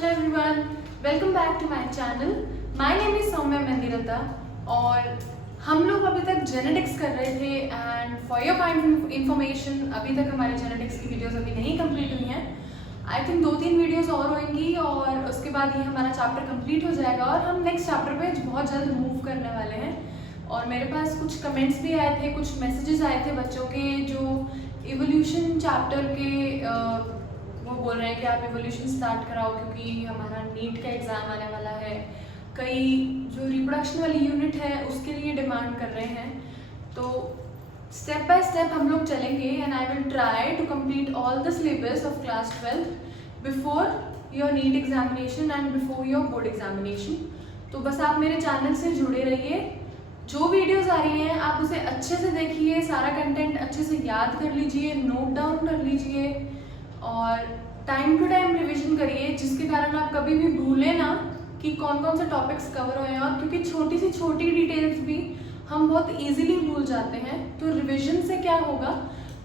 Hello everyone, welcome back to my channel. My name is Saumya Mandirta और हम लोग अभी तक जेनेटिक्स कर रहे थे and for your kind information अभी तक हमारी जेनेटिक्स की वीडियोस अभी नहीं कंप्लीट हुई हैं। आई थिंक 2-3 वीडियोस और होंगी और उसके बाद ये हमारा चैप्टर कंप्लीट हो जाएगा और हम नेक्स्ट चैप्टर पे बहुत जल्द मूव करने वाले हैं। और मेरे पास कुछ कमेंट्स भी आए थे, कुछ मैसेजेस आए थे बच्चों के जो इवोल्यूशन चैप्टर के वो बोल रहे हैं कि आप इवोल्यूशन स्टार्ट कराओ क्योंकि हमारा नीट का एग्ज़ाम आने वाला है। कई जो रिप्रोडक्शन वाली यूनिट है उसके लिए डिमांड कर रहे हैं। तो स्टेप बाय स्टेप हम लोग चलेंगे and I will try to complete all the syllabus of class 12 before your NEET examination and before your board examination. तो बस आप मेरे चैनल से जुड़े रहिए। जो वीडियोस आ रही हैं आप उसे अच्छे से देखिए, सारा कंटेंट अच्छे से याद कर लीजिए, नोट डाउन कर लीजिए और टाइम टू टाइम रिवीजन करिए, जिसके कारण आप कभी भी भूलें ना कि कौन कौन से टॉपिक्स कवर हुए हैं। और क्योंकि छोटी से छोटी डिटेल्स भी हम बहुत इजीली भूल जाते हैं, तो रिवीजन से क्या होगा,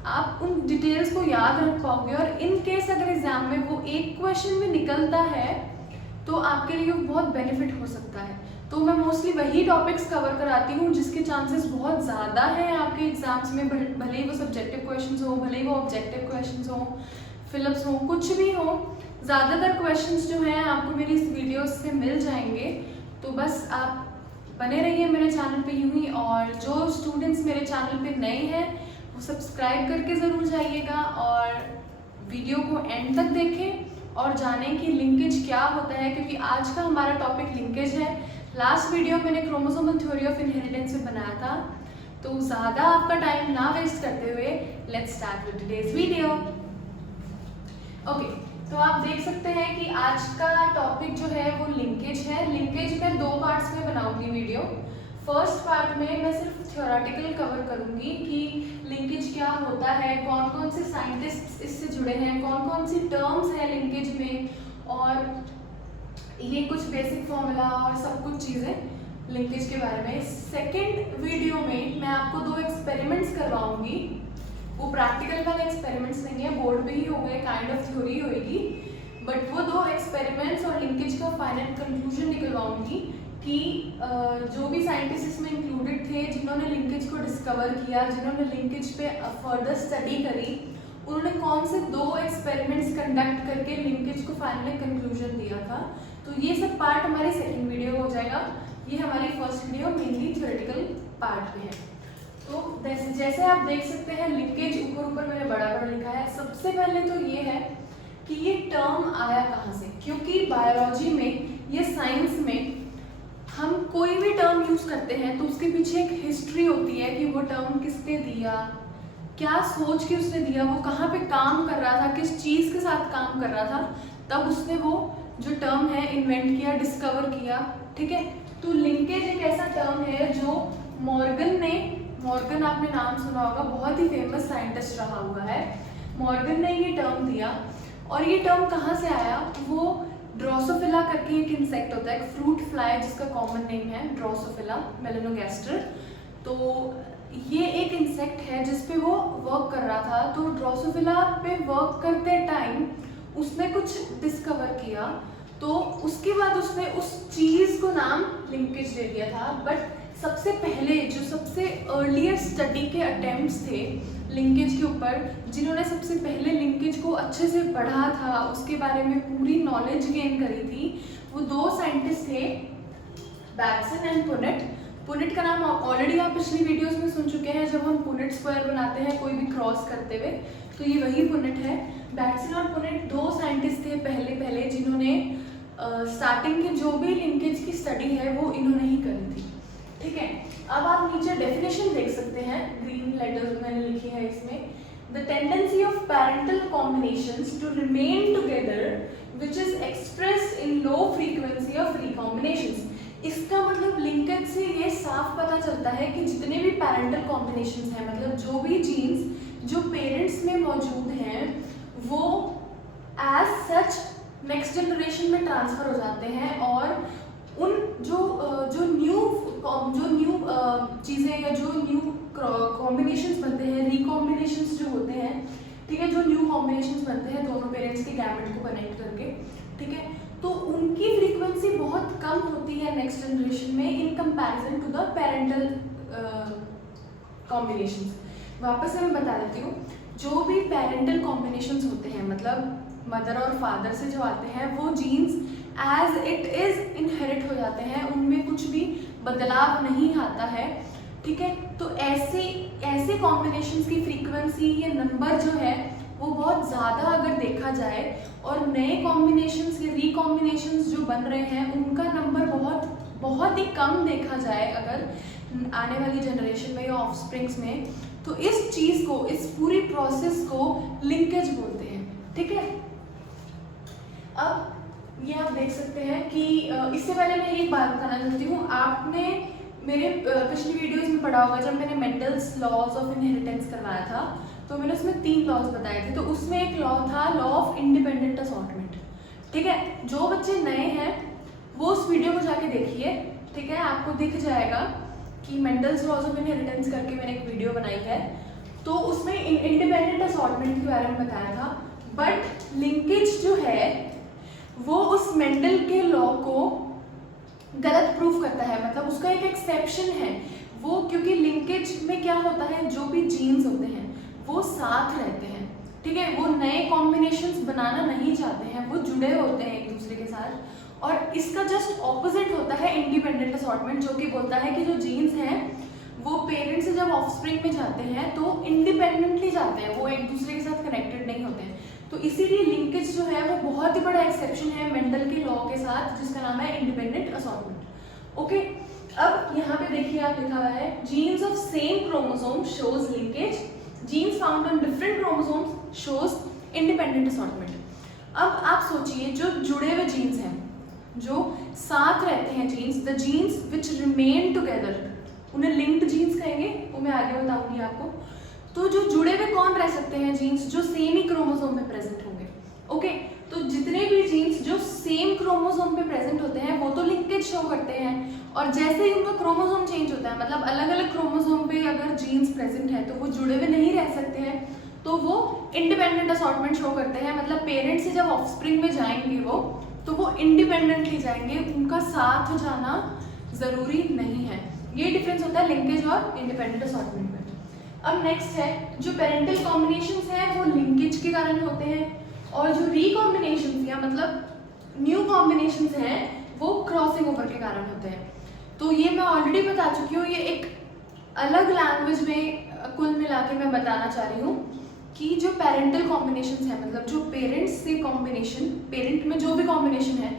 आप उन डिटेल्स को याद रख पाओगे और इन केस अगर एग्जाम में वो एक क्वेश्चन भी निकलता है तो आपके लिए बहुत बेनिफिट हो सकता है। तो मैं मोस्टली वही टॉपिक्स कवर कराती हूँ जिसके चांसेस बहुत ज़्यादा हैं आपके एग्जाम्स में, भले ही वो सब्जेक्टिव क्वेश्चंस हो, भले ही वो ऑब्जेक्टिव क्वेश्चंस हो, फिलिप्स हो, कुछ भी हो। ज़्यादातर क्वेश्चंस जो हैं आपको मेरी इस वीडियो से मिल जाएंगे। तो बस आप बने रहिए मेरे चैनल पे यूँ ही। और जो स्टूडेंट्स मेरे चैनल पे नए हैं वो सब्सक्राइब करके ज़रूर जाइएगा और वीडियो को एंड तक देखें और जानें कि लिंकेज क्या होता है, क्योंकि आज का हमारा टॉपिक लिंकेज है। लास्ट वीडियो मैंने क्रोमोसोमल थ्योरी ऑफ इनहेरिटेंस पे बनाया था। तो ज़्यादा आपका टाइम ना वेस्ट करते हुए let's start with today's video. Okay, तो आप देख सकते हैं कि आज का टॉपिक जो है वो लिंकेज है। लिंकेज मैं 2 पार्ट्स में बनाऊंगी वीडियो। फर्स्ट पार्ट में मैं सिर्फ थ्योरेटिकल कवर करूंगी कि लिंकेज क्या होता है, कौन कौन से साइंटिस्ट इससे जुड़े हैं, कौन कौन सी टर्म्स हैं लिंकेज में, और ये कुछ बेसिक फॉर्मूला और सब कुछ चीज़ें लिंकेज के बारे में। सेकेंड वीडियो में मैं आपको 2 एक्सपेरिमेंट्स करवाऊंगी। वो प्रैक्टिकल वाले एक्सपेरिमेंट्स नहीं है, बोर्ड पे ही हो गए, काइंड ऑफ थ्योरी होएगी, बट वो 2 एक्सपेरिमेंट्स और लिंकेज का फाइनल कंक्लूजन निकलवाऊंगी कि जो भी साइंटिस्ट इसमें इंक्लूडेड थे, जिन्होंने लिंकेज को डिस्कवर किया, जिन्होंने लिंकेज पे फर्दर स्टडी करी, उन्होंने कौन से 2 एक्सपेरिमेंट्स कंडक्ट करके लिंकेज को फाइनली कंक्लूजन दिया था। तो ये सब पार्ट हमारी सेकेंड वीडियो हो जाएगा। ये हमारी first video mainly theoretical part में है। तो जैसे आप देख सकते हैं लिंकेज ऊपर मैंने बड़ा लिखा है। सबसे पहले तो ये है कि ये टर्म आया कहाँ से, क्योंकि बायोलॉजी में या साइंस में हम कोई भी टर्म यूज़ करते हैं तो उसके पीछे एक हिस्ट्री होती है कि वो टर्म किसने दिया, क्या सोच के उसने दिया, वो कहाँ पे काम कर रहा था, किस चीज़ के साथ काम कर रहा था, तब उसने वो जो टर्म है इन्वेंट किया, डिस्कवर किया। ठीक है, तो लिंकेज एक ऐसा टर्म है जो मॉर्गन आपने नाम सुना होगा, बहुत ही फेमस साइंटिस्ट रहा हुआ है। मॉर्गन ने ये टर्म दिया और ये टर्म कहाँ से आया, वो ड्रोसोफिला करके एक इंसेक्ट होता है, एक फ्रूट फ्लाई जिसका कॉमन नेम है ड्रोसोफिला मेलानोगैस्टर। तो ये एक इंसेक्ट है जिस पे वो वर्क कर रहा था। तो ड्रोसोफिला पे वर्क करते टाइम उसने कुछ डिस्कवर किया, तो उसके बाद उसने उस चीज़ को नाम लिंकेज दे दिया था। बट सबसे पहले जो सबसे अर्लीस्ट स्टडी के अटेम्प्ट्स थे लिंकेज के ऊपर, जिन्होंने सबसे पहले लिंकेज को अच्छे से पढ़ा था, उसके बारे में पूरी नॉलेज गेन करी थी, वो 2 साइंटिस्ट थे, बैटसन एंड पुनेट। पुनेट का नाम ऑलरेडी आप पिछली वीडियोस में सुन चुके हैं, जब हम पुनेट स्क्वायर बनाते हैं कोई भी क्रॉस करते हुए, तो ये वही पुनेट है। बैटसन और पुनेट 2 साइंटिस्ट थे पहले जिन्होंने स्टार्टिंग की जो भी लिंकेज की स्टडी है वो इन्होंने ही करी थी। ठीक है, अब आप नीचे डेफिनेशन देख सकते हैं, ग्रीन लेटर्स मैंने लिखी है इसमें। The tendency of parental combinations to remain together which is expressed in low frequency of recombinations. इसका मतलब लिंकेज से ये साफ पता चलता है कि जितने भी पैरेंटल कॉम्बिनेशंस हैं, मतलब जो भी जीन्स जो पेरेंट्स में मौजूद हैं, वो एज सच नेक्स्ट जनरेशन में ट्रांसफ़र हो जाते हैं और उन जो न्यू चीज़ें या जो न्यू कॉम्बिनेशंस बनते हैं, रिकॉम्बिनेशंस जो होते हैं, ठीक है, जो न्यू कॉम्बिनेशंस बनते हैं दोनों पेरेंट्स के गैमेट को कनेक्ट करके, ठीक है, तो उनकी फ्रीक्वेंसी बहुत कम होती है नेक्स्ट जनरेशन में in comparison to the parental combinations. वापस से मैं बता देती हूँ, जो भी पेरेंटल कॉम्बिनेशंस होते हैं, मतलब मदर और फादर से जो आते हैं, वो genes as it is inherit हो जाते हैं, उनमें कुछ भी बदलाव नहीं आता है, ठीक है। तो ऐसे कॉम्बिनेशंस की फ्रीक्वेंसी या नंबर जो है वो बहुत ज़्यादा अगर देखा जाए, और नए कॉम्बिनेशंस या रिकॉम्बिनेशंस जो बन रहे हैं उनका नंबर बहुत ही कम देखा जाए अगर आने वाली जनरेशन में या ऑफस्प्रिंग्स में, तो इस चीज़ को, इस पूरी प्रोसेस को लिंकेज बोलते हैं, ठीक है। अब ये आप देख सकते हैं कि इससे पहले मैं एक बात बताना चाहती हूँ, आपने मेरे पिछली वीडियोस में पढ़ा होगा, जब मैंने मेंडल्स लॉज ऑफ इनहेरिटेंस करवाया था तो मैंने उसमें 3 लॉज बताए थे। तो उसमें एक लॉ था लॉ ऑफ इंडिपेंडेंट असॉर्टमेंट, ठीक है। जो बच्चे नए हैं वो उस वीडियो को जाके देखिए, ठीक है, आपको दिख जाएगा कि मेंडल्स लॉज ऑफ इनहेरिटेंस करके मैंने एक वीडियो बनाई है, तो उसमें इंडिपेंडेंट असॉर्टमेंट के बारे में बताया था। बट लिंकेज जो है वो उस मेंडल के लॉ को गलत प्रूफ करता है, मतलब उसका एक एक्सेप्शन है वो, क्योंकि लिंकेज में क्या होता है, जो भी जीन्स होते हैं वो साथ रहते हैं, ठीक है, वो नए कॉम्बिनेशंस बनाना नहीं चाहते हैं, वो जुड़े होते हैं एक दूसरे के साथ। और इसका जस्ट ऑपोजिट होता है इंडिपेंडेंट असॉर्टमेंट, जो कि बोलता है कि जो जीन्स हैं वो पेरेंट्स से जब ऑफस्प्रिंग में जाते हैं तो इंडिपेंडेंटली जाते हैं, वो एक दूसरे के साथ कनेक्टेड नहीं होते हैं। तो इसीलिए लिंकेज जो है वो बहुत ही बड़ा एक्सेप्शन है मेंडल के लॉ के साथ, जिसका नाम है इंडिपेंडेंट असॉर्टमेंट। ओके, अब यहाँ पे देखिए आप लिखा हुआ है genes of same chromosome shows linkage, genes found on different chromosomes shows independent assortment. अब आप सोचिए, जो जुड़े हुए जीन्स हैं, जो साथ रहते हैं genes, the genes which remain together, उन्हें लिंक्ड जीन्स कहेंगे, वो मैं आगे बताऊंगी आपको। तो जो जुड़े हुए कौन रह सकते हैं जीन्स, जो सेम ही क्रोमोसोम में प्रेजेंट होंगे, ओके। तो जितने भी जीन्स जो सेम क्रोमोसोम पे प्रेजेंट होते हैं वो तो लिंकेज शो करते हैं, और जैसे ही उनका क्रोमोसोम चेंज होता है, मतलब अलग अलग क्रोमोसोम पे अगर जीन्स प्रेजेंट है तो वो जुड़े हुए नहीं रह सकते हैं, तो वो इंडिपेंडेंट असॉर्टमेंट शो करते हैं। मतलब पेरेंट्स से जब ऑफस्प्रिंग में जाएंगे वो, तो वो इंडिपेंडेंटली जाएंगे, उनका साथ जाना जरूरी नहीं है। ये डिफरेंस होता है लिंकेज और इंडिपेंडेंट असॉर्टमेंट में। अब नेक्स्ट है, जो पेरेंटल कॉम्बिनेशंस हैं वो लिंकेज के कारण होते हैं, और जो रिकॉम्बिनेशंस या मतलब न्यू कॉम्बिनेशंस हैं वो क्रॉसिंग ओवर के कारण होते हैं। तो ये मैं ऑलरेडी बता चुकी हूँ, ये एक अलग लैंग्वेज में कुल मिला के मैं बताना चाह रही हूँ कि जो पेरेंटल कॉम्बिनेशंस है, मतलब जो पेरेंट्स से कॉम्बिनेशन, पेरेंट में जो भी कॉम्बिनेशन है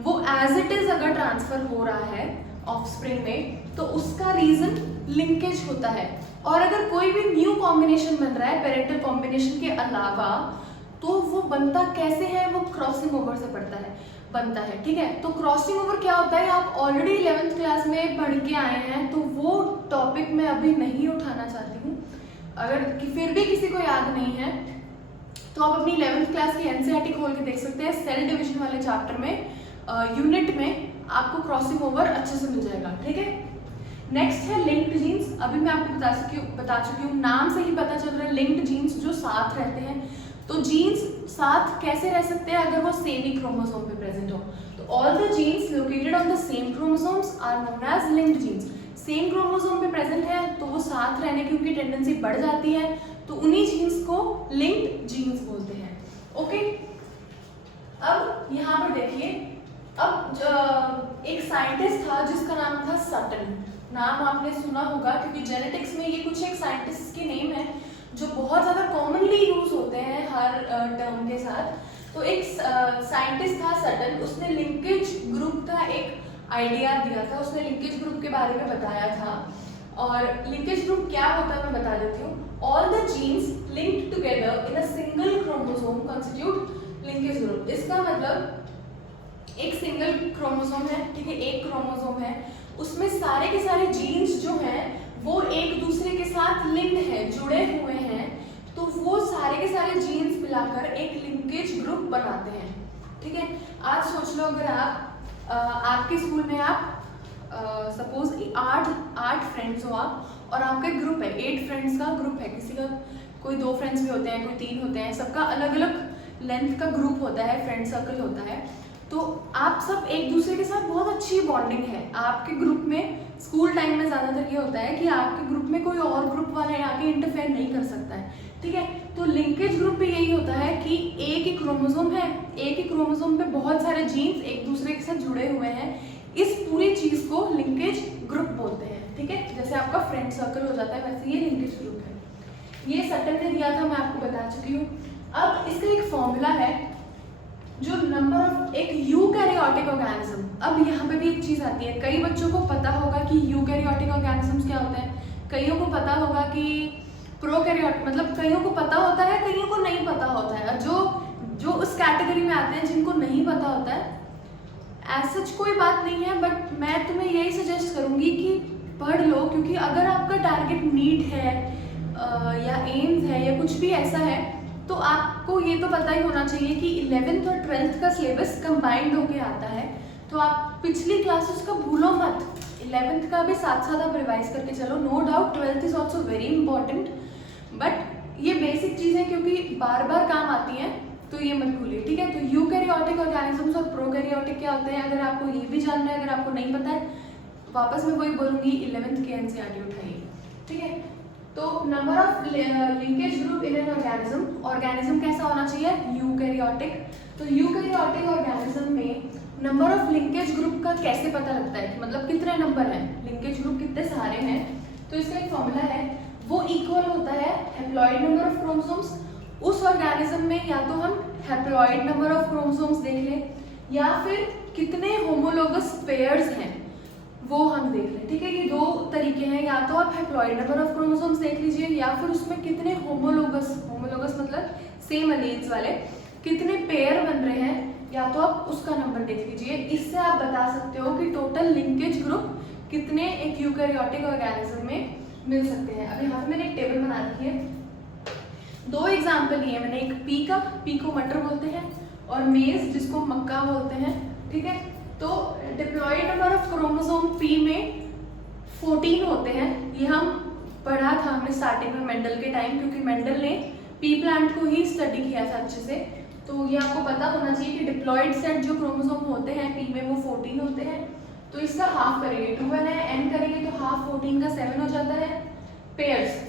वो एज इट इज अगर ट्रांसफर हो रहा है ऑफस्प्रिंग में, तो उसका रीजन लिंकेज होता है। और अगर कोई भी न्यू कॉम्बिनेशन बन रहा है पेरेंटल कॉम्बिनेशन के अलावा, तो वो बनता कैसे है, वो क्रॉसिंग ओवर से बनता है, ठीक है। तो क्रॉसिंग ओवर क्या होता है, आप ऑलरेडी 11th क्लास में पढ़ के आए हैं, तो वो टॉपिक मैं अभी नहीं उठाना चाहती हूँ। अगर कि फिर भी किसी को याद नहीं है तो आप अपनी 11th क्लास की एनसीईआरटी खोल के देख सकते हैं, सेल डिविजन वाले चैप्टर में यूनिट में आपको क्रॉसिंग ओवर अच्छे से मिल जाएगा, ठीक है। नेक्स्ट है लिंक्ड जीन्स। अभी मैं आपको बता चुकी हूँ, नाम से ही पता चल रहा है लिंक्ड जीन्स जो साथ रहते हैं। तो जीन्स साथ कैसे रह सकते हैं, अगर वो सेम ही क्रोमोसोम पे प्रेजेंट हो। तो all the genes located on the same chromosomes are known as linked genes. Same chromosome पे प्रेजेंट है तो वो साथ रहने की उनकी टेंडेंसी बढ़ जाती है, तो उन्हीं जीन्स को लिंक्ड जीन्स बोलते हैं, ओके। अब यहाँ पर देखिए, अब एक साइंटिस्ट था जिसका नाम था सटन, नाम आपने सुना होगा क्योंकि जेनेटिक्स में ये कुछ एक साइंटिस्ट के नेम है जो बहुत ज़्यादा कॉमनली यूज होते हैं हर टर्म के साथ। तो एक साइंटिस्ट था सटन, उसने लिंकेज ग्रुप का एक आइडिया दिया था, उसने लिंकेज ग्रुप के बारे में बताया था। और लिंकेज ग्रुप क्या होता है मैं बता देती हूँ। All the genes linked together in a single chromosome constitute linkage group. इसका मतलब एक सिंगल क्रोमोसोम है, ठीक है, एक क्रोमोसोम है, उसमें सारे के सारे जीन्स जो हैं वो एक दूसरे के साथ लिंक्ड है, जुड़े हुए हैं, तो वो सारे के सारे जीन्स मिलाकर एक लिंकेज ग्रुप बनाते हैं, ठीक है। आज सोच लो, अगर आपके स्कूल में आप सपोज 8 फ्रेंड्स हो आप, और आपका एक ग्रुप है, 8 फ्रेंड्स का ग्रुप है, किसी का कोई 2 फ्रेंड्स भी होते हैं, कोई 3 होते हैं, सबका अलग अलग लेंथ का ग्रुप होता है, फ्रेंड सर्कल होता है। तो आप सब एक दूसरे के साथ बहुत अच्छी बॉन्डिंग है आपके ग्रुप में। स्कूल टाइम में ज़्यादातर ये होता है कि आपके ग्रुप में कोई और ग्रुप वाला आके इंटरफेयर नहीं कर सकता है, ठीक है। तो लिंकेज ग्रुप भी यही होता है कि एक ही क्रोमोसोम है, एक ही क्रोमोसोम पे बहुत सारे जीन्स एक दूसरे के साथ जुड़े हुए हैं, इस पूरी चीज़ को लिंकेज ग्रुप बोलते हैं, ठीक है। जैसे आपका फ्रेंड सर्कल हो जाता है वैसे ये लिंकेज ग्रुप है। ये सटल ने दिया था, मैं आपको बता चुकी हूँ। अब इसका एक फॉर्मूला है जो नंबर ऑफ एक यूकैरियोटिक ऑर्गेनिज्म। अब यहाँ पे भी एक चीज़ आती है, कई बच्चों को पता होगा कि यूकैरियोटिक ऑर्गेनिजम्स क्या होते हैं, कईयों को पता होगा कि प्रोकैरियोटिक, मतलब कईयों को पता होता है, कईयों को नहीं पता होता है। जो उस कैटेगरी में आते हैं जिनको नहीं पता होता है, एज सच कोई बात नहीं है, बट मैं तुम्हें यही सजेस्ट करूँगी कि पढ़ लो, क्योंकि अगर आपका टारगेट नीट है या एम्स है या कुछ भी ऐसा है, तो आपको ये तो पता ही होना चाहिए कि 11th और 12th का सिलेबस कंबाइंड होके आता है। तो आप पिछली क्लासेस का भूलो मत, 11th का भी साथ साथ आप रिवाइज करके चलो। No doubt 12th is also very important, but ये बेसिक चीज़ें क्योंकि बार बार काम आती हैं तो ये मत भूलिए, ठीक है। तो यूकैरियोटिक ऑर्गेनिजम्स और प्रोकैरियोटिक क्या होते हैं, अगर आपको ये भी जानना है, अगर आपको नहीं पता है, वापस मैं वही बोलूँगी 11th के एनसीईआरटी उठाइए, ठीक है। तो number of linkage group in an organism कैसा होना चाहिए, यूकैरियोटिक। तो यूकैरियोटिक ऑर्गेनिज्म में नंबर ऑफ लिंकेज ग्रुप का कैसे पता लगता है, मतलब कितने नंबर हैं, लिंकेज ग्रुप कितने सारे हैं। तो इसका एक फॉर्मूला है, वो इक्वल होता है हैप्लॉइड नंबर ऑफ क्रोमोसोम्स। उस ऑर्गेनिज्म में या तो हम हैप्लॉइड नंबर ऑफ क्रोमोसोम्स देख लें या फिर कितने होमोलोगस पेयर्स हैं वो हम देख लें, ठीक है। ये दो तरीके हैं, या तो आप हैप्लॉइड नंबर ऑफ क्रोमोसोम्स देख लीजिए या फिर उसमें कितने होमोलोगस मतलब सेम एलील्स वाले कितने पेयर बन रहे हैं, या तो आप उसका नंबर देख लीजिए। इससे आप बता सकते हो कि टोटल लिंकेज ग्रुप कितने एक यूकैरियोटिक ऑर्गेनिज्म में मिल सकते हैं। अब यहाँ पे मैंने एक टेबल बना रखी है, दो एग्जाम्पल लिए मैंने, एक पी को मटर बोलते हैं, और मेज जिसको मक्का बोलते हैं, ठीक है। तो diploid number of chromosome pea में 14 होते हैं। ये हम पढ़ा था हमने स्टार्टिंग में मेंडल के टाइम, क्योंकि मेंडल ने पी प्लांट को ही स्टडी किया था अच्छे से। तो ये आपको पता होना चाहिए कि डिप्लॉयड सेट जो क्रोमोसोम होते हैं पी में वो 14 होते हैं। तो इसका हाफ करेंगे, 12 है, n करेंगे तो हाफ 14 का 7 हो जाता है। पेयर्स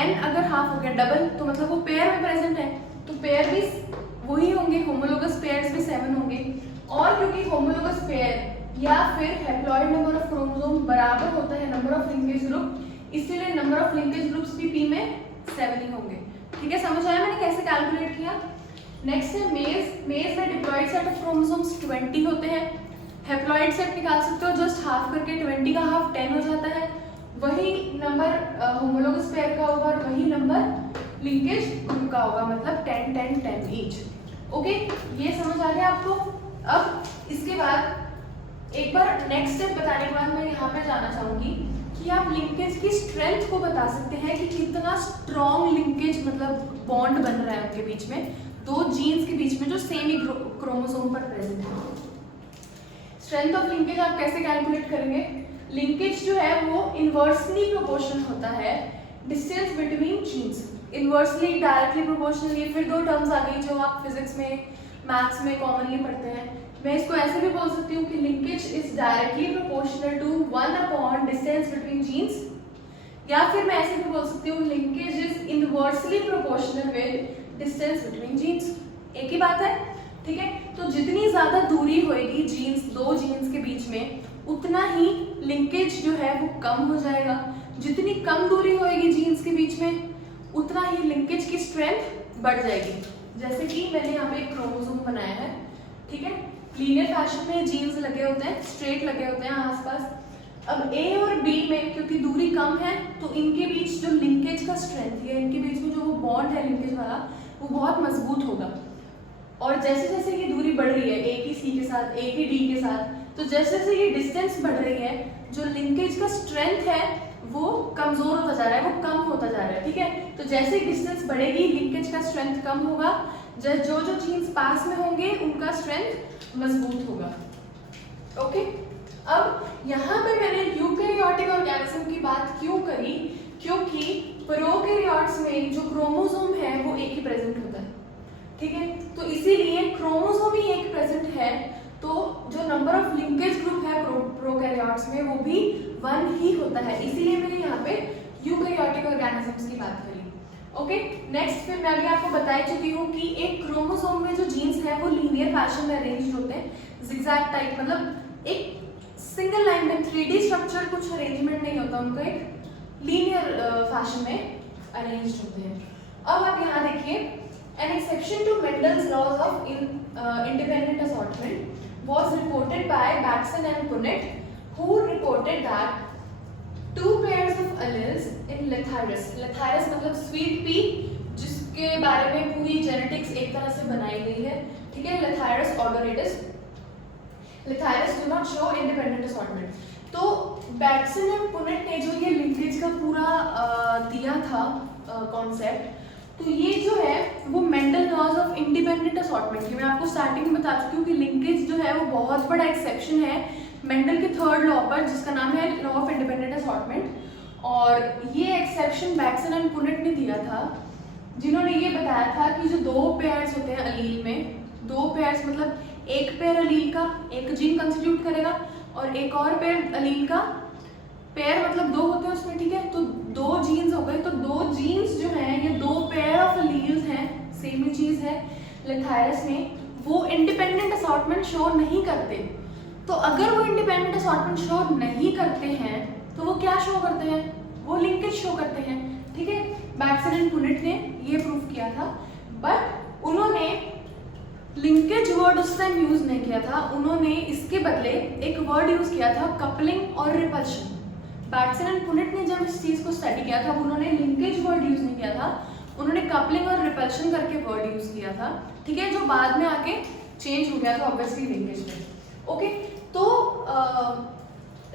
n अगर हाफ हो गया डबल, तो मतलब वो पेयर में प्रेजेंट है, तो पेयर भी वही होंगे, होमोलोगस पेयर्स भी 7 होंगे। और क्योंकि होमोलोगस पेयर या फिर हैप्लॉइड नंबर ऑफ क्रोमोसोम बराबर होता है नंबर ऑफ लिंकेज ग्रुप, इसीलिए नंबर ऑफ लिंकेज ग्रुप्स भी पी में 7 ही होंगे, ठीक है। समझ आया मैंने कैसे कैलकुलेट किया। नेक्स्ट है मेज में डिप्लॉयड सेट ऑफ क्रोमोसोम्स 20 होते हैं। हैप्लॉइड सेट निकाल सकते हो जस्ट हाफ करके, 20 का हाफ 10 हो जाता है। वही नंबर होमोलोगस पेयर का होगा और वही नंबर लिंकेज ग्रुप का होगा, मतलब 10 10 10 ईच। ओके, ये समझ आ गया आपको। अब इसके बाद एक बार नेक्स्ट स्टेप बताने के बाद मैं यहाँ पे जाना चाहूँगी कि आप लिंकेज की स्ट्रेंथ को बता सकते हैं कि कितना स्ट्रॉन्ग लिंकेज मतलब बॉन्ड बन रहा है उनके बीच में, दो जीन्स के बीच में जो सेम ही क्रोमोसोम पर प्रेजेंट है। स्ट्रेंथ ऑफ लिंकेज आप कैसे कैलकुलेट करेंगे, लिंकेज जो है वो इनवर्सली प्रोपोर्शनल होता है distance between genes. Inversely, directly proportional, ये फिर दो टर्म्स आ गई जो आप फिजिक्स में मैथ्स में कॉमनली पढ़ते हैं। मैं इसको ऐसे भी बोल सकती हूँ कि linkage is directly proportional to 1 upon distance between genes, या फिर मैं ऐसे भी बोल सकती हूँ linkage is inversely proportional with distance between genes. एक ही बात है, ठीक है। तो जितनी ज़्यादा दूरी होएगी जीन्स, दो जीन्स के बीच में, उतना ही लिंकेज जो है वो कम हो जाएगा। जितनी कम दूरी होएगी जीन्स के बीच में, उतना ही लिंकेज की स्ट्रेंथ बढ़ जाएगी। जैसे कि मैंने यहाँ पे एक क्रोमोसोम बनाया है, ठीक है। लीनियर फैशन में जीन्स लगे होते हैं, स्ट्रेट लगे होते हैं आसपास। अब ए और बी में क्योंकि दूरी कम है तो इनके बीच जो लिंकेज का स्ट्रेंथ है, इनके बीच में जो वो बॉन्ड है लिंकेज वाला, वो बहुत मजबूत होगा। और जैसे जैसे ये दूरी बढ़ रही है ए की सी के साथ, ए की डी के साथ, तो जैसे जैसे ये डिस्टेंस बढ़ रही है, जो लिंकेज का स्ट्रेंथ है वो कमजोर होता जा रहा है, वो कम होता जा रहा है, ठीक है। तो जैसे डिस्टेंस बढ़ेगी लिंकेज का स्ट्रेंथ कम होगा, जो जो जीन्स पास में होंगे उनका स्ट्रेंथ मजबूत होगा। ओके, अब यहाँ पे मैंने यूकैरियोटिक ऑर्गेनिज्म की बात क्यों करी, क्योंकि प्रोकैरियोट्स में जो क्रोमोसोम है वो एक ही प्रेजेंट होता है, ठीक है। तो इसीलिए क्रोमोसोम ही एक प्रेजेंट है तो जो नंबर ऑफ लिंकेज ग्रुप है प्रोकैरियोट्स में वो भी 1 ही होता है, इसीलिए मैंने यहाँ पे यूकैरियोटिक ऑर्गेनिजम्स की बात करी। ओके, नेक्स्ट फिर मैं अभी आपको बता चुकी हूँ कि एक क्रोमोसोम में जो जीन्स हैं वो लीनियर फैशन में अरेंज होते हैं, जिगजैग टाइप, मतलब एक सिंगल लाइन में 3D स्ट्रक्चर, कुछ अरेंजमेंट नहीं होता उनका, एक लीनियर फैशन में अरेंज होते हैं। अब आप यहाँ देखिए, an exception to Mendel's laws of independent assortment was reported by Batson and Punnett, who reported that 2 pairs of alleles in Lathyrus, Lathyrus मतलब स्वीट पी, जिसके बारे में पूरी जेनेटिक्स एक तरह से बनाई गई है, ठीक है, Lathyrus odoratus, Lathyrus do not show independent assortment। तो बैटसन एंड पुनेट ने जो ये लिंकेज का पूरा दिया था कॉन्सेप्ट, तो ये जो है वो Mendel laws of independent assortment की, मैं आपको स्टार्टिंग में बता चुकी हूँ कि लिंकेज जो है वो बहुत बड़ा एक्सेप्शन है मेंडल के 3rd लॉ पर, जिसका नाम है लॉ ऑफ इंडिपेंडेंट असॉर्टमेंट। और ये एक्सेप्शन बैटसन एंड पुनेट ने दिया था, जिन्होंने ये बताया था कि जो 2 पेयर्स होते हैं अलील में, 2 पेयर्स मतलब एक पेयर अलील का एक जीन कंस्टिट्यूट करेगा और एक और पेयर अलील का, पेयर मतलब 2 होते हैं उसमें, ठीक है, तो 2 जीन्स हो गए, तो 2 जीन्स जो हैं ये 2 पेयर ऑफ अलील्स हैं, सेम ही चीज़ है लेथायरस में, वो इंडिपेंडेंट असॉर्टमेंट शो नहीं करते। तो अगर वो इंडिपेंडेंट असॉर्टमेंट शो नहीं करते हैं तो वो क्या शो करते हैं, वो लिंकेज शो करते हैं, ठीक है। बैटसन एंड पुनेट ने ये प्रूव किया था, बट उन्होंने लिंकेज वर्ड उस टाइम यूज नहीं किया था, उन्होंने इसके बदले एक वर्ड यूज किया था कपलिंग और रिपल्शन। बैटसन एंड पुनेट ने जब इस चीज को स्टडी किया था उन्होंने लिंकेज वर्ड यूज नहीं किया था, उन्होंने कपलिंग और रिपल्शन करके वर्ड यूज किया था, ठीक है, जो बाद में आके चेंज हो गया था ऑब्वियसली लिंकेज में। ओके, तो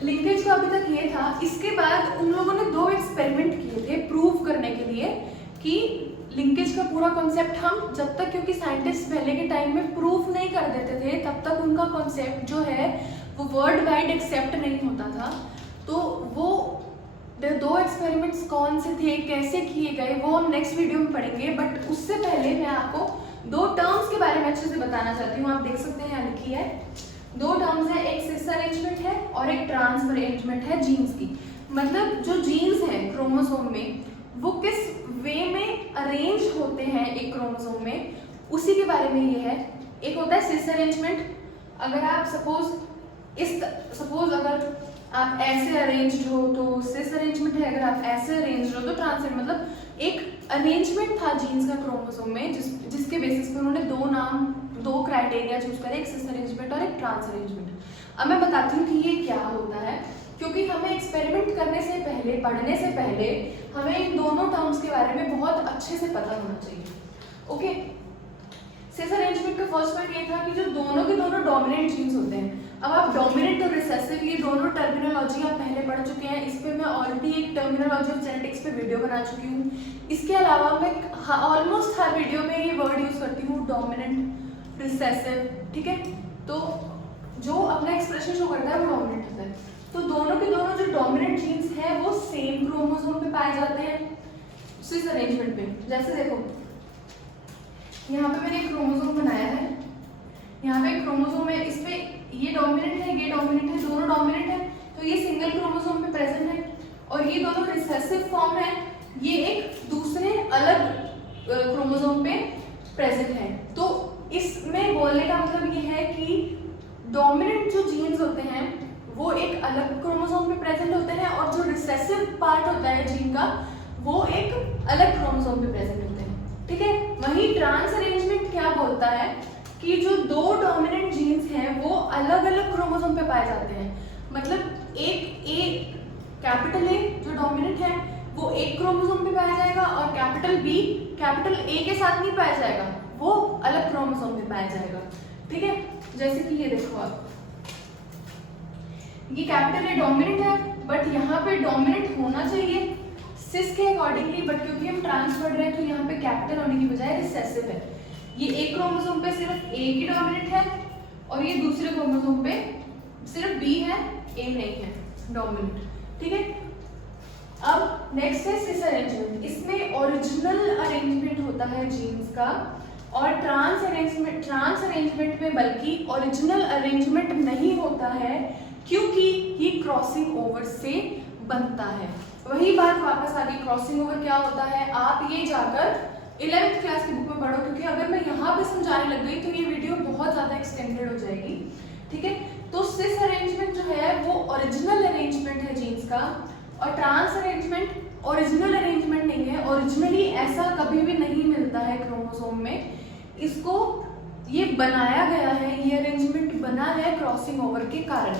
लिंकेज का अभी तक ये था। इसके बाद उन लोगों ने 2 एक्सपेरिमेंट किए थे प्रूव करने के लिए कि लिंकेज का पूरा कॉन्सेप्ट, हम जब तक, क्योंकि साइंटिस्ट पहले के टाइम में प्रूफ नहीं कर देते थे तब तक उनका कॉन्सेप्ट जो है वो वर्ल्ड वाइड एक्सेप्ट नहीं होता था। तो वो 2 एक्सपेरिमेंट्स कौन से थे, कैसे किए गए, वो हम नेक्स्ट वीडियो में पढ़ेंगे। बट उससे पहले मैं आपको 2 टर्म्स के बारे में अच्छे से बताना चाहती हूँ। आप देख सकते हैं यहाँ लिखी है 2 टर्म्स है, एक सिस अरेंजमेंट है और एक ट्रांस अरेंजमेंट है जीन्स की। मतलब जो जीन्स हैं क्रोमोसोम में वो किस वे में अरेंज होते हैं एक क्रोमोसोम में, उसी के बारे में ये है। एक होता है सिस अरेंजमेंट, अगर आप सपोज अगर आप ऐसे अरेंज्ड हो तो सिस अरेंजमेंट है, अगर आप ऐसे अरेंज्ड हो तो ट्रांस, मतलब एक अरेंजमेंट था जीन्स का क्रोमोसोम में जिसके बेसिस पे उन्होंने 2 क्राइटेरिया चूज करे, एक सिस अरेंजमेंट और एक ट्रांस अरेंजमेंट। अब मैं बताती हूँ कि ये क्या होता है, क्योंकि हमें एक्सपेरिमेंट करने से पहले, पढ़ने से पहले हमें इन दोनों टर्म्स के बारे में बहुत अच्छे से पता होना चाहिए। ओके, सिस अरेंजमेंट का फर्स्ट पॉइंट ये था कि जो दोनों के दोनों डोमिनेंट जीन्स होते हैं। अब आप डोमिनेंट और रिसेसिव, ये दोनों टर्मिनोलॉजी आप पहले पढ़ चुके हैं, इस पे मैं ऑलरेडी एक टर्मिनोलॉजी ऑफ जेनेटिक्स पे वीडियो बना चुकी हूँ। इसके अलावा मैं ऑलमोस्ट हर वीडियो में ये वर्ड यूज करती हूँ, डोमिनेंट, रिसेसिव, ठीक है। तो जो अपना एक्सप्रेशन शो करता है वो डोमिनेंट होता है। तो दोनों के दोनों जो डोमिनेंट जीन्स हैं वो सेम क्रोमोसोम पे पाए जाते हैं सिस अरेंजमेंट पे। जैसे देखो यहाँ पे मैंने एक क्रोमोसोम बनाया है, यहाँ पे क्रोमोसोम है, इस पे ये डोमिनेंट है, ये डोमिनेंट है, दोनों डोमिनेंट है, तो ये सिंगल क्रोमोसोम पे प्रेजेंट है। और ये दोनों रिसेसिव फॉर्म है, ये एक दूसरे अलग क्रोमोसोम पे प्रेजेंट है। तो इसमें बोलने का मतलब ये है कि डोमिनेंट जो जीन्स होते हैं वो एक अलग क्रोमोसोम पे प्रेजेंट होते हैं और जो रिसेसिव पार्ट होता है जीन का वो एक अलग क्रोमोसोम पे प्रेजेंट होते हैं, ठीक है। वहीं ट्रांस अरेंजमेंट क्या बोलता है कि जो 2 डोमिनेंट जीन्स हैं वो अलग अलग क्रोमोसोम पे पाए जाते हैं। मतलब एक कैपिटल ए जो डोमिनेंट है वो एक क्रोमोसोम पे पाया जाएगा और कैपिटल बी कैपिटल ए के साथ नहीं पाया जाएगा, वो अलग क्रोमोसोम पे पाया जाएगा, ठीक है। जैसे कि ये देखो आप, ये कैपिटल ए डोमिनेंट है बट यहाँ पे डोमिनेंट होना चाहिए सिस के अकॉर्डिंगली, बट क्योंकि हम ट्रांस पढ़ रहे हैं तो यहाँ पे कैपिटल होने की बजाय रिसेसिव है। ये एक क्रोमोसोम पे सिर्फ ए की डोमिनेंट है और ये दूसरे क्रोमोसोम पे सिर्फ बी है, ए नहीं है डोमिनेंट, ठीक है। अब नेक्स्ट है सिस अरेंजमेंट। इसमें ओरिजिनल अरेंजमेंट होता है जीन्स का, और ट्रांस अरेंजमेंट में बल्कि ओरिजिनल अरेंजमेंट नहीं होता है, क्योंकि ये क्रॉसिंग ओवर से बनता है। वही बात वापस आ गई, क्रॉसिंग ओवर क्या होता है, आप ये जाकर 11th क्लास की बुक में पढ़ो, क्योंकि अगर मैं यहाँ पे समझाने लग गई तो ये वीडियो बहुत ज़्यादा एक्सटेंडेड हो जाएगी, ठीक है। तो सिस अरेंजमेंट जो है वो ओरिजिनल अरेंजमेंट है जीन्स का, और ट्रांस अरेंजमेंट ओरिजिनल अरेंजमेंट नहीं है। ओरिजिनली ऐसा कभी भी नहीं मिलता है क्रोमोसोम में, इसको ये बनाया गया है, ये अरेंजमेंट बना है क्रॉसिंग ओवर के कारण,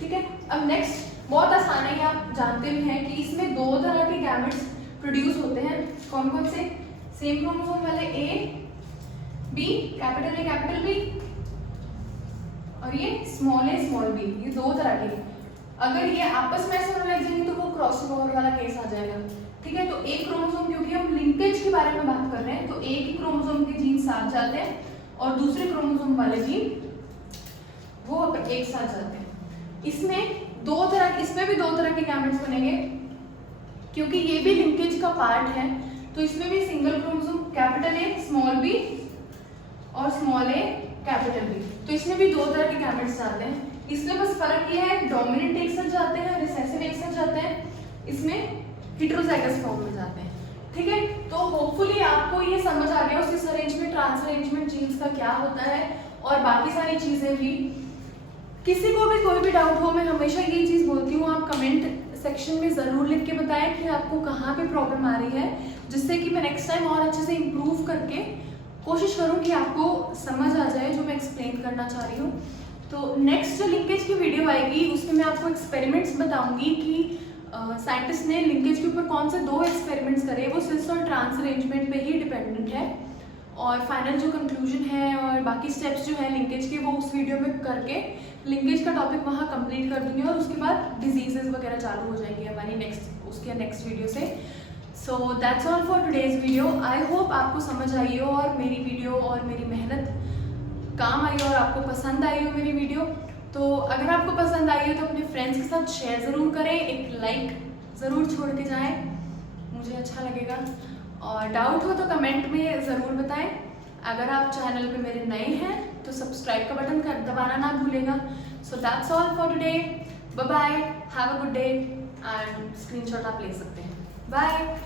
ठीक है। अब नेक्स्ट बहुत आसान है, आप जानते भी हैं कि इसमें 2 तरह के गैमेट्स प्रोड्यूस होते हैं। कौन कौन से? सेम क्रोमोसोम वाले A B, capital A capital B, और ये स्मॉल ए स्मॉल बी, ये 2 तरह के। अगर ये आपस में ऐसे होने लग जाएंगे तो वो क्रॉसिंग ओवर वाला केस आ जाएगा, ठीक है। तो एक क्रोमोसोम, क्योंकि हम लिंकेज के बारे में बात कर रहे हैं, तो एक ही क्रोमोसोम के जीन साथ जाते हैं और दूसरे क्रोमोसोम वाले जीन वो एक साथ जाते हैं। इसमें 2 तरह, इसमें भी 2 तरह के गैमेट्स बनेंगे, क्योंकि ये भी लिंकेज का पार्ट है। तो इसमें भी single chromosome capital A small B और स्मॉल ए कैपिटल बी, तो इसमें भी 2 तरह के गैमेट्स जाते हैं। इसमें बस फर्क ये है, डोमिनेंट एक साथ जाते हैं, रिसेसिव एक साथ जाते हैं, इसमें हेटेरोजाइगस फॉर्म में जाते हैं, ठीक है। तो होपफुली आपको ये समझ आ गया सिस अरेंजमेंट ट्रांस अरेंजमेंट जीन्स का क्या होता है और बाकी सारी चीजें भी। किसी को भी कोई भी डाउट हो, मैं हमेशा ये चीज बोलती हूँ, आप कमेंट सेक्शन में ज़रूर लिख के बताएं कि आपको कहाँ पे प्रॉब्लम आ रही है, जिससे कि मैं नेक्स्ट टाइम और अच्छे से इम्प्रूव करके कोशिश करूँ कि आपको समझ आ जाए जो मैं एक्सप्लेन करना चाह रही हूँ। तो नेक्स्ट जो लिंकेज की वीडियो आएगी उसमें मैं आपको एक्सपेरिमेंट्स बताऊंगी कि साइंटिस्ट ने लिंकेज के ऊपर कौन से 2 एक्सपेरिमेंट्स करे, वो सिस और ट्रांस अरेंजमेंट पे ही डिपेंडेंट है। और फाइनल जो कंक्लूजन है और बाकी स्टेप्स जो है लिंकेज के, वो उस वीडियो में करके लिंकेज का टॉपिक वहाँ कंप्लीट कर दूंगी, और उसके बाद डिजीजेज वगैरह चालू हो जाएंगी हमारी नेक्स्ट वीडियो से। सो that's all for today's video. I hope आपको समझ आई हो और मेरी वीडियो और मेरी मेहनत काम आई हो और आपको पसंद आई हो मेरी वीडियो। तो अगर आपको पसंद आई हो तो अपने फ्रेंड्स के साथ शेयर ज़रूर करें, एक लाइक ज़रूर छोड़ के जाएं, मुझे अच्छा लगेगा। और डाउट हो तो कमेंट में ज़रूर बताएं। अगर आप चैनल पे मेरे नए हैं तो सब्सक्राइब का बटन दबाना ना भूलेगा। So that's all for today, bye bye, have a good day, and screenshot आप ले सकते हैं। बाय।